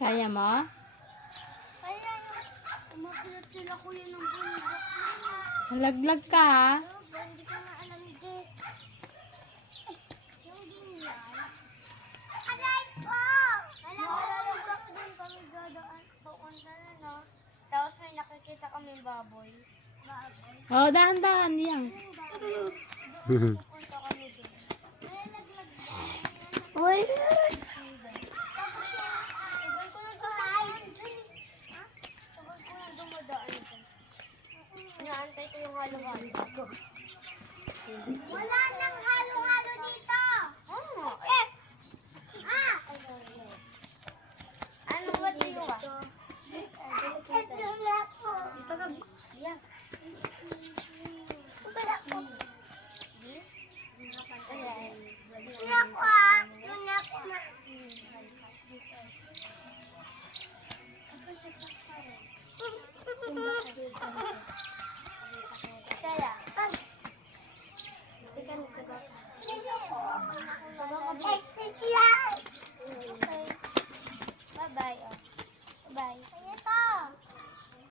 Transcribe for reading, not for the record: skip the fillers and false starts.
Kaya mo? Kaya umakyat sila kuya ng bundok. Malaglag ka ha? Hindi ko na alam din. Yung ganyan. Aray po! Alam ko din kami dadaan. Pupunta na no. Tapos may nakikita kami baboy. Baboy? Oh, dahan-dahan yan. Pupunta kami din. Nalaglag ba? Uy! Tapos tagal ko na dumadaan dyan. Ha? Tagal ko na dumadaan dyan. Inaantay ko yung halo-halo. Wala nang halo-halo dito! Oo. Ano ba tayo ba? Wala po. Dito ka. Yan. Wala po. Wala po ah. Wala po. Saya. Tekan ke bawah.